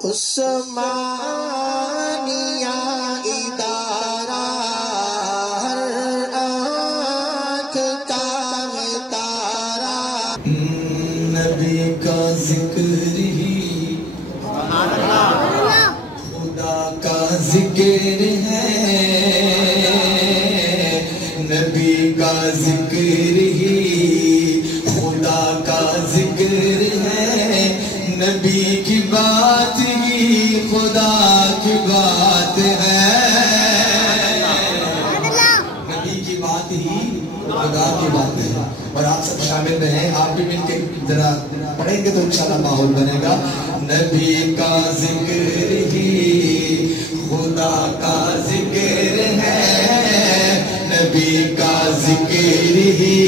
عثمانیہ ادارہ ہر آنکھ کا ہے تارا، نبی کا ذکر ہی خدا کا ذکر ہے، نبی کا ذکر ہی خدا کا ذکر ہے، نبی کی بات ہی خدا کی بات ہے، نبی کی بات ہی خدا کی بات ہے۔ اور آپ سب شامل رہیں، آپ بھی مل کے ذرا پڑھیں گے تو انشاءاللہ ماحول بنے گا۔ نبی کا ذکر ہی خدا کا ذکر ہے، نبی کا ذکر ہی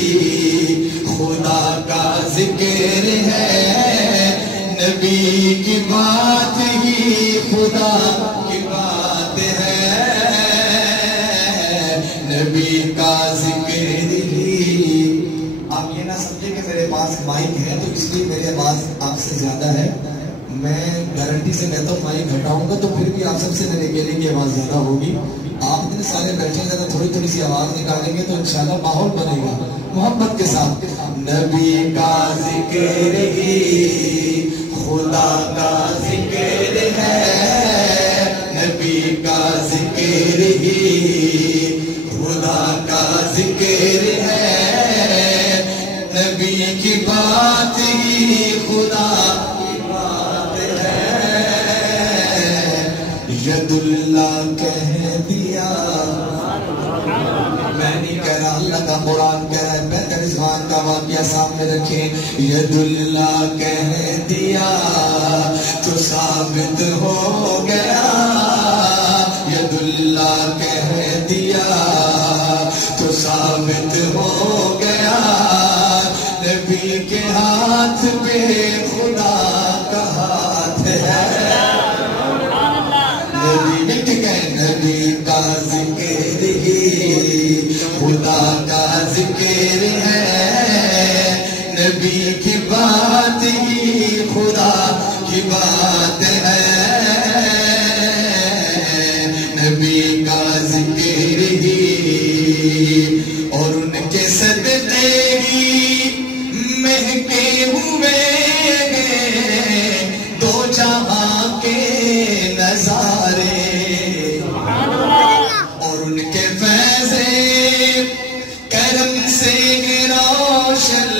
خدا کا ذکر ہے، نبی کی بات ہی خدا کی بات ہے، نبی کا ذکر ہی۔ آپ یہ نہ سمجھے کہ میرے پاس مائک ہے تو اس لیے میری آواز آپ سے زیادہ ہے، میں گارنٹی سے کہتا ہوں مائک ہٹاؤں گا تو پھر بھی آپ سب سے میرے اکیلے کی آواز زیادہ ہوگی۔ آپ اتنے سارے بیٹھے ہیں، تھوڑی تھوڑی سی آواز نکالیں گے تو انشاءاللہ ماحول بنے گا محبت کے ساتھ۔ نبی کا ذکر ہی خدا کا ذکر ہے، نبی کا ذکر ہی خدا کا ذکر ہے، نبی کی بات ہی خدا کی بات ہے، ید اللہ کہہ دیا، میں نہیں کہہ رہا، اللہ کا قرآن کہہ رہا ہے، بہتر رضوان کا واقعہ سامنے رکھیں۔ ید اللہ کہہ دیا تو ثابت ہو گیا، ید اللہ کہہ دیا تو ثابت ہو گیا، نبی کے ہاتھ پہ خدا کا ہاتھ ہے، نبی کا ذکر ہی خدا کا ذکر ہے، نبی کی بات ہی خدا کی بات ہے، نبی کا ذکر ہی اور ان کے صدقے ہی مہکے ہوئے دو جہاں کے نظارے، اور ان کے فیض کرم سے روشن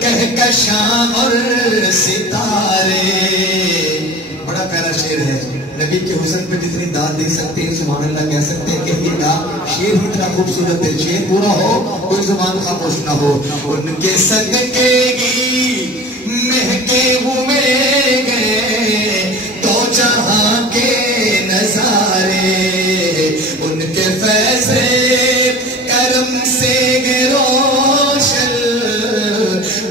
کہکشاں اور ستارے۔ بڑا پیارا شعر ہے، نبی کے حسن پہ جتنی داد دے سکتے ہیں سبحان اللہ کہہ سکتے ہیں کہ یہ شعر ہی اتنا خوبصورت ہے، شعر پورا ہو کوئی زبان خاموش نہ ہو۔ ان کے صدقے ہی مہکے ہوئے دو جہاں کے نظارے، ان کے فیض کرم سے روشن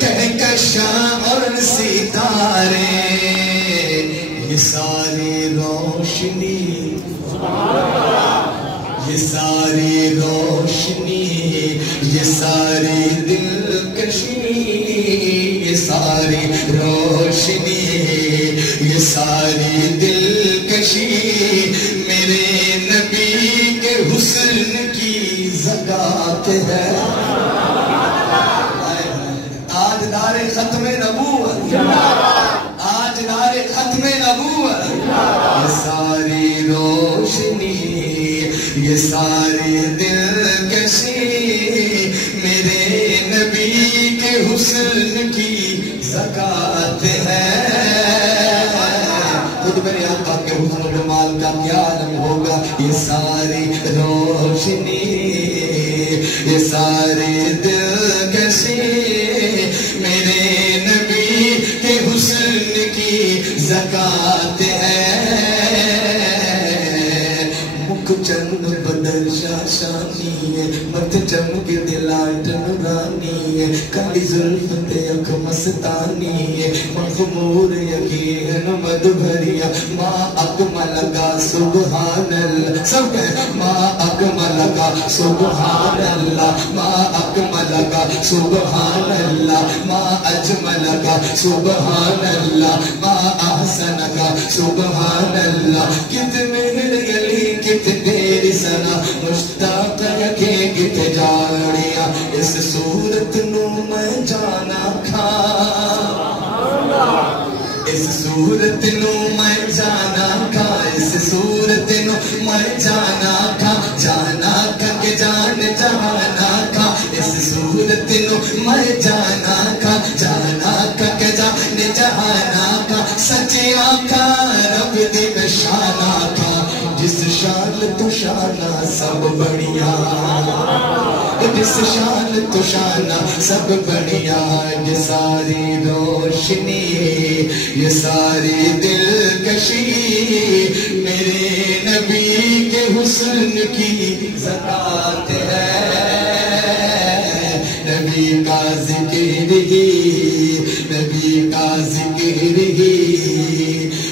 کہکشاں اور ستارے، یہ ساری روشنی یہ ساری روشنی یہ ساری دلکشی، یہ ساری روشنی یہ ساری دلکشی میرے نبی کے حسن کی زکات ہے، تاجدار ختم نبوت، تاجدار ختم نبوت، یہ ساری روشنی یہ ساری دلکشی میرے نبی کے حسن کی زکات ہے، خود میرے آقا کے حسن و جمال کا کیا عالم ہوگا، یہ ساری روشنی یہ ساری دلکشی میرے نبی کے حسن کی زکات ہے، مکھ چند بدر شاشانی ہے مت چمک دلائٹ نورانی ہے کالی زلف تے اکھ مستانی ہے مخمور یقین مد بھریا ما اکمل کا سبحان اللہ سب کہے ما اکمل کا سبحان اللہ ما اکمل کا سبحان اللہ ما اجمل کا سبحان اللہ ما احسن کا سبحان اللہ کتنے علی کتنے رسنا مشتاق یکے کت جاڑیاں اس صورت نو میں جانا کھا اس صورت نو میں جانا کھا اس صورت نو میں جانا کھا جانا کھا کہ جان جانا کھا اس صورت نو میں جانا کھا جانا کھا کہ جان جانا کھا سچی آقا رب دی نشانہ کھا جس شان تو شانہ سب بڑھیا جس شان تو شانہ سب بڑھیا یہ ساری روشنی یہ ساری دلکشی میرے نبی کے حسن کی زکات ہے نبی کا ذکر ہی نبی کا ذکر ہی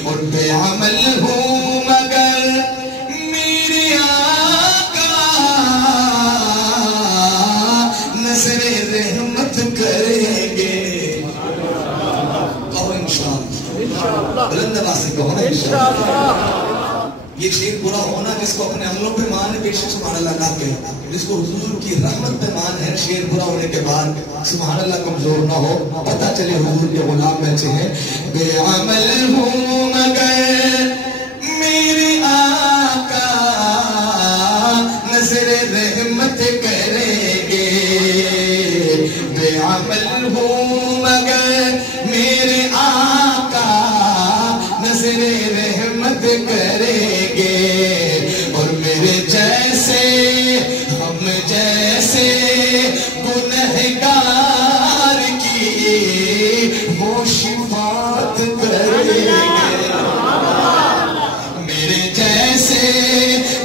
اور بے عمل ہوں مگر میرے آقا نظر رحمت کریں گے کہو انشاءاللہ بلند آواز سے کہو نا انشاءاللہ یہ شیر برا ہونا جس کو اپنے عملوں پہ مان ہے بیشک سبحان اللہ نہ کہے جس کو حضور کی رحمت پہ مان ہے شیر برا ہونے کے بعد سبحان اللہ کمزور نہ ہو پتہ چلے حضور کے غلام بیٹھے ہیں بے عمل ہوں مگر میرے آقا نظر رحمت کریں گے بے عمل ہوں مگر میرے آقا نظر رحمت کریں گے اور میرے جیسے ہم جیسے گنہگار کی وہ شفاعت کریں گے میرے جیسے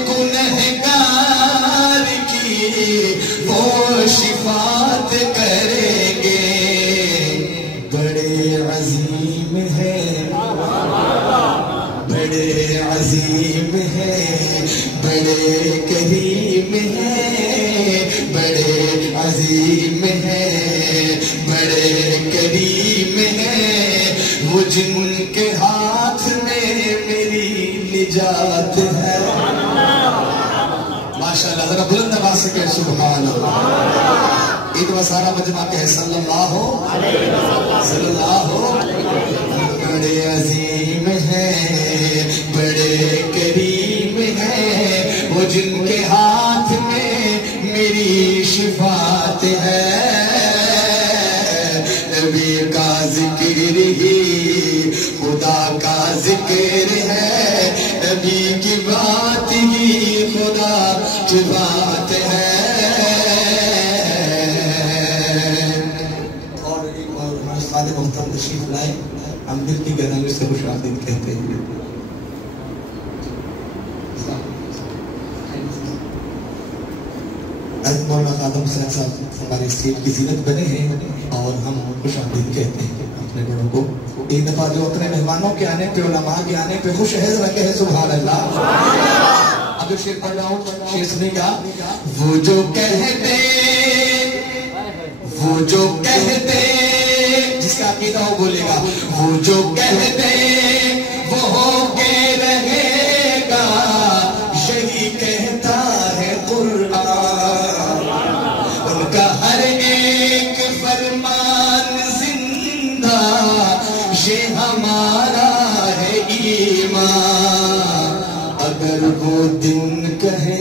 گنہگار کی وہ شفاعت کریں گے بڑے عظیم ہے بڑے عظیم ہے بڑے کریم ہے بڑے عظیم ہے بڑے کریم ہے وہ جن کے ہاتھ میں میری نجات ہے ماشاءاللہ ذرا بلند آواز سے کہے سبحان اللہ ایک بار سارا مجمع کہے صلی اللہ بڑے عظیم ہے بڑے کریم ہے وہ جن کے ہاتھ میں میری شفاعت ہے نبی کا ذکر ہی خدا کا ذکر ہے نبی کی بات ہی خدا کی بات ہے اور ہمارے ساتھ محترم تشریف لائے ہم دل کی گہرائیوں سے خوش آمدید کہتے ہیں مولانا خادم حسین صاحب ہمارے اسٹیج کی زینت بنے ہیں اور ہم خوش آمدید کہتے ہیں اپنے بڑوں کو ایک دفعہ جو اپنے مہمانوں کے آنے پہ علماء کے آنے پہ خوش ہے ذرا کہے سبحان اللہ اب جو شعر پڑھ رہا ہوں شعر سنے گا وہ جو کہتے جس کا عقیدہ ہو بولے گا وہ جو کہتے وہ ہو کے رہے گا یہی کہتا ہے قرآن ان کا ہر ایک فرمان زندہ یہ ہمارا ہے ایمان اگر وہ دن کہے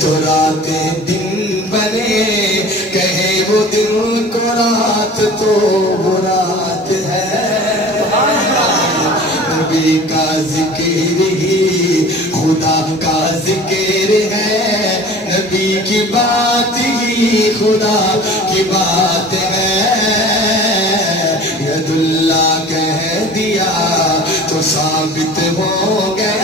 تو راتیں دن بنے کہے وہ دن کو رات تو وہ رات ہے نبی کا ذکر ہی خدا کا ذکر ہے نبی کی بات ہی خدا کی بات ہے ید اللہ کہہ دیا تو ثابت ہو گئے